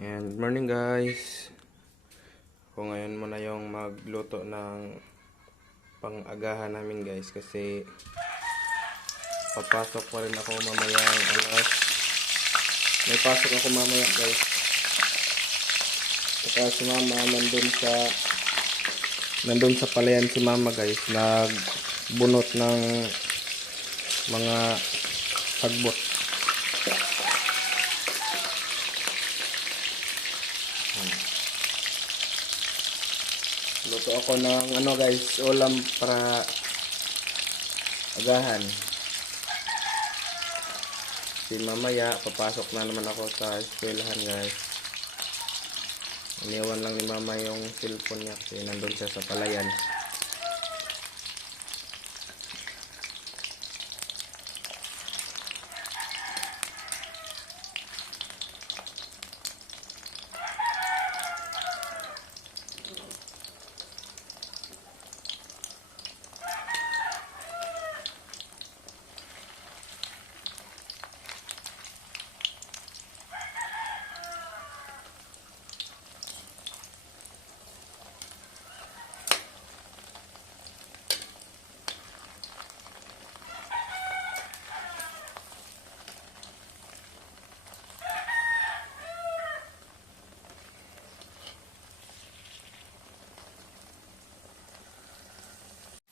And good morning guys. Ako ngayon muna yung magluto ng pang-agahan namin guys kasi papasok pa rin ako mamaya alas. May pasok ako mamaya guys. Saka si mama nandun sa palayan si mama guys, nagbunot ng mga hagbot. Luto ako ng guys, ulam para agahan. Si mamaya papasok na naman ako sa eskwelahan guys. Iniwan lang ni mama yung cellphone niya kasi nandun siya sa palayan.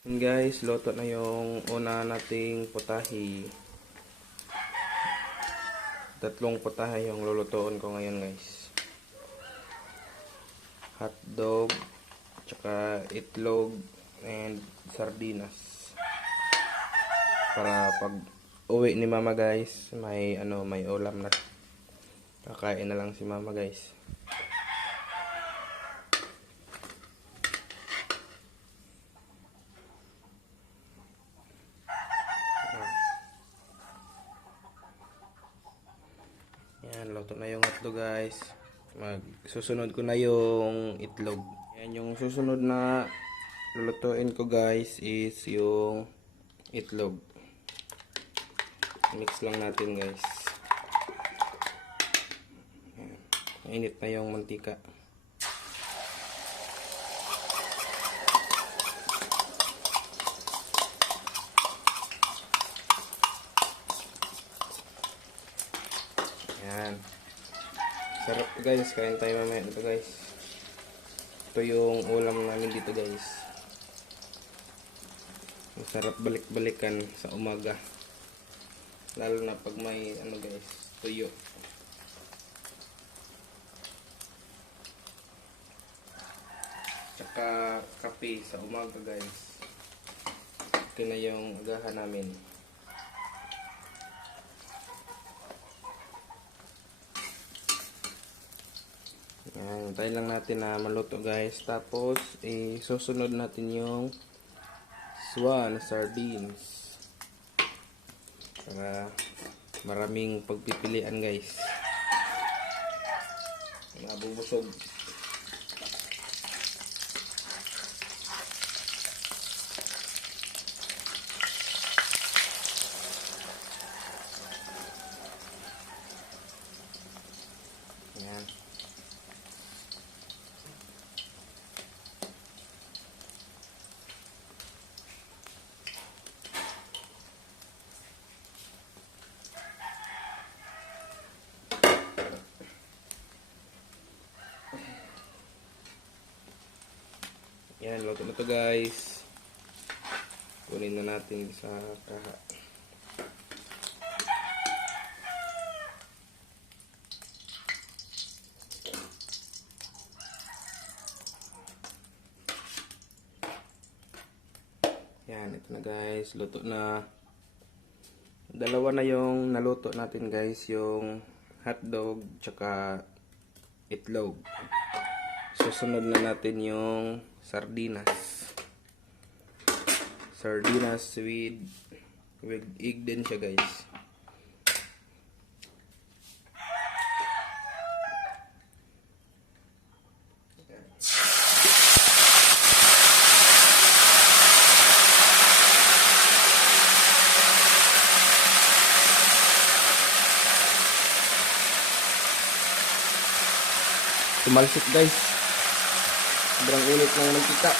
Guys, luto na yung una nating putahe. 3 putahe yung lulutuin ko ngayon guys. Hotdog, tsaka itlog, and sardinas. Para pag uwi ni mama guys, may ulam na. Kakain na lang si mama guys. Yan, luto na yung hotdog guys. Susunod ko na yung itlog. Yan, yung susunod na lulutuin ko guys is yung itlog. Mix lang natin guys. Yan. Mainit na yung mantika. Yan. Sarap guys, kain tayo mamaya dito guys. Ito yung ulam namin dito guys. Masarap balik-balikan sa umaga. Lalo na pag may guys, tuyo. Tsaka kape sa umaga guys. Ito na yung agahan namin. Yan, tayo lang natin na maluto guys. Tapos susunod natin yung swan sardines. Para maraming pagpipilian guys. Nabubusog. Yan. Yan, luto na to guys. Kunin na natin sa kaha. Yan, ito na guys. Luto na. Dalawa na yung naluto natin guys. Yung hotdog tsaka itlog. Susunod na natin yung sardinas. Sardinas with egg din siya guys. tumalsik guys. Sobrang init ng mantika.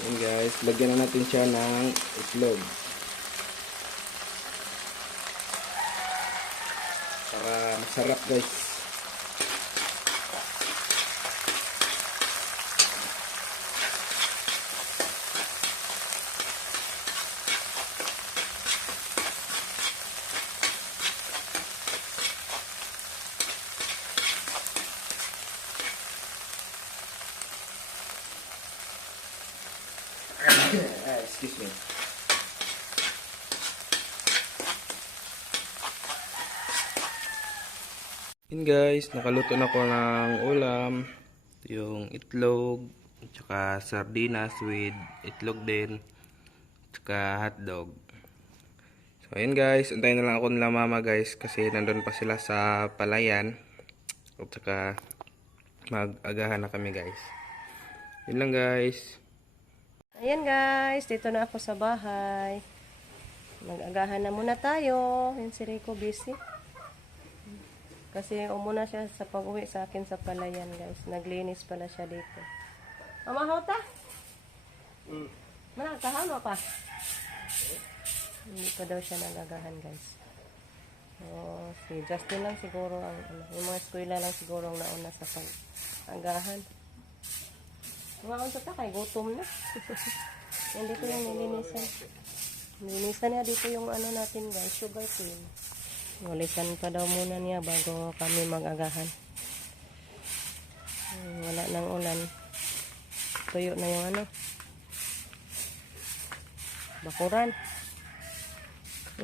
Ayan guys, lagyan na natin siya ng itlog. Para masarap guys. Excuse me. Yun guys, nakaluto na ko ng ulam. Yung itlog, tsaka sardinas with itlog din, tsaka hotdog. So ayun guys, antayin na lang ako nila mama guys kasi nandun pa sila sa palayan. At tsaka mag-agahan na kami guys. Yun lang guys. Ayan guys, dito na ako sa bahay. Mag-agahan na muna tayo. Yung si Rico busy. Kasi umuna siya sa pag-uwi sa akin sa palayan guys. Naglinis pala siya dito. Mamahaw ta? Managkahan mo pa? Hindi pa daw siya nagagahan guys. Oh, si Justin lang siguro ang yung mga eskwela lang siguro ang nauna sa pag-agahan. Mga unsa ta kay gutom na. Yan dito yung nilinisan. Nilinisan niya dito yung ano natin guys, sugar cane. Walisan pa daw muna niya bago kami mag-agahan. Wala nang ulan. Tuyo na yung ano. Bakuran.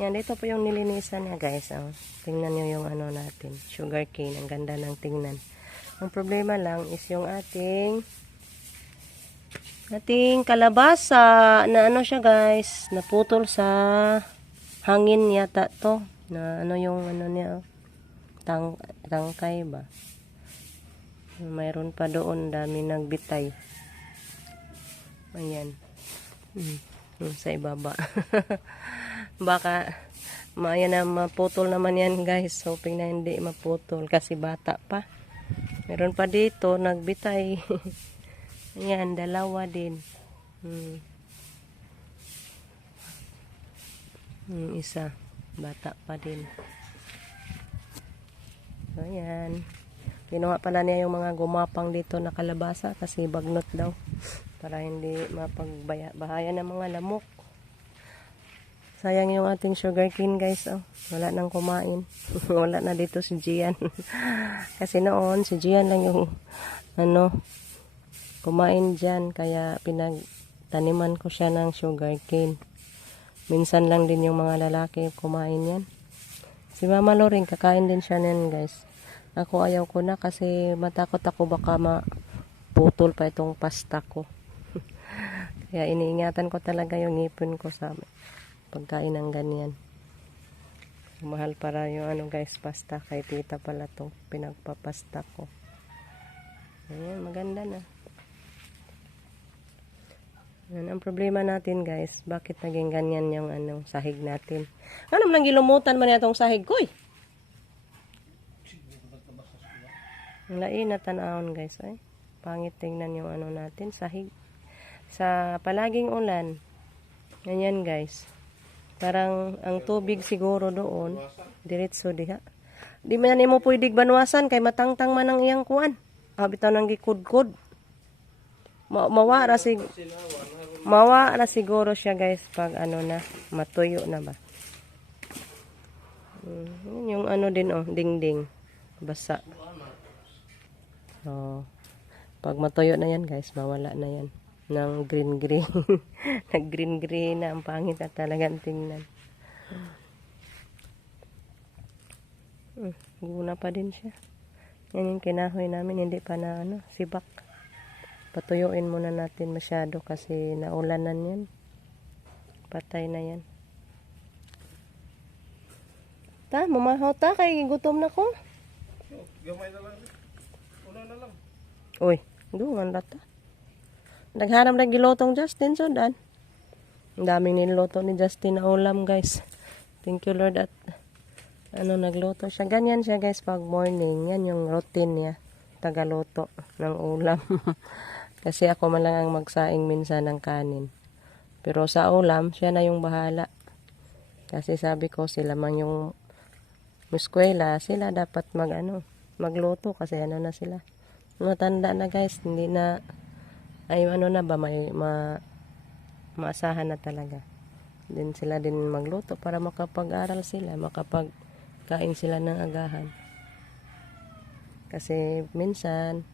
Yan, dito po yung nilinisan niya guys. Oh. Tingnan nyo yung ano natin. Sugar cane. Ang ganda ng tingnan. Ang problema lang is yung ating kalabasa na ano siya guys. Naputol sa hangin yata to. Na ano yung ano niya. Tangkay ba? Mayroon pa doon. Dami nagbitay. Ayan. Sa ibaba. Baka maya na maputol naman yan guys. Hoping na hindi maputol kasi bata pa. Meron pa dito nagbitay. Ayan, dalawa din. Isa bata pa din. So, ayan. Kinuha pala niya yung mga gumapang dito na kalabasa kasi bagnot daw. Para hindi mapagbahaya ng mga lamok. Sayang yung ating sugar cane guys. Oh. Wala nang kumain. Wala na dito si Gian. Kasi noon si Gian lang yung kumain dyan. Kaya pinagtaniman ko siya ng sugar cane. Minsan lang din yung mga lalaki kumain yan. Si Mama Loring kakain din siya niyan guys. Ako ayaw ko na kasi matakot ako baka maputol pa itong pasta ko. Kaya iniingatan ko talaga yung ngipin ko sa pagkain ng ganyan. Mahal para yung guys pasta. Kay tita pala itong pinagpapasta ko. Ayan, maganda na. Yan, ang problema natin guys, bakit naging ganyan yung sahig natin. Ano lang gilumutan man itong sahig ko eh. Ang lain na tanahon guys ay. Pangit tingnan yung natin, sahig. Sa palaging ulan, ganyan guys. Parang ang tubig siguro doon, diretso diha. Di man mo pwedeng banwasan kay matangtang man ang iyang kuan. Bitaw nang gikudkod. Mawara siguro siya guys pag na matuyo na ba. Yung din dingding basa. Oh, pag matuyo na yan guys, mawala na yan ng green-green. Nag-green-green na. Ang pangit na talagang tingnan. Guna pa din siya. Yan yung kinahoy namin. Hindi pa na sibak. Patuyuin muna natin masyado kasi naulanan yan. Patay na yan. Ta, mamahaw ta. Kay gutom na ko. Gamay na lang. Una na lang. Uy, dungan lata. Nagharap na gilotong Justin, so dan. Ang daming niloto ni Justin na ulam, guys. Thank you, Lord, at nagluto siya. Ganyan siya, guys, pag morning. Yan yung routine niya. Tagaluto ng ulam. Kasi ako man lang ang magsaing minsan ng kanin. Pero sa ulam, siya na yung bahala. Kasi sabi ko, sila man yung eskwela, sila dapat magluto kasi na sila. Matanda na, guys, hindi na ay na ba maasahan na talaga. Din sila din magluto para makapag-aral sila, makapagkain sila ng agahan. Kasi minsan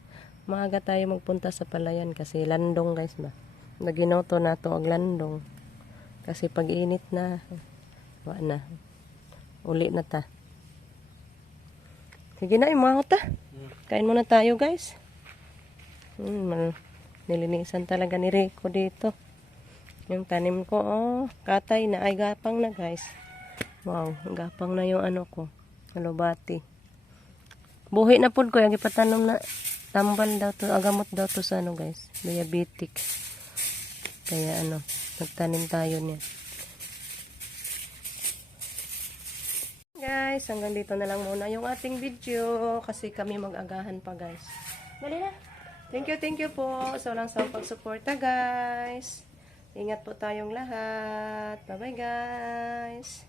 maaga tayo magpunta sa palayan kasi landong, guys ba. Naginoto na to og landong. Kasi pag init na, na. Uli na ta. Sige na, imaho ta. Kain muna tayo, guys. Nilinisan talaga ni Rico dito. Yung tanim ko, katay na. Ay, gapang na, guys. Wow, gapang na yung ko. Alubati. Buhi na po ko. Yung ipatanom na tambal daw to. Agamot daw to sa guys. Diabetic. Kaya nagtanim tayo niya. Guys, hanggang dito na lang muna yung ating video. Kasi kami mag-agahan pa, guys. Mali na. Thank you po sa walang sawang pagsuporta, guys. Ingat po tayong lahat. Bye-bye, guys.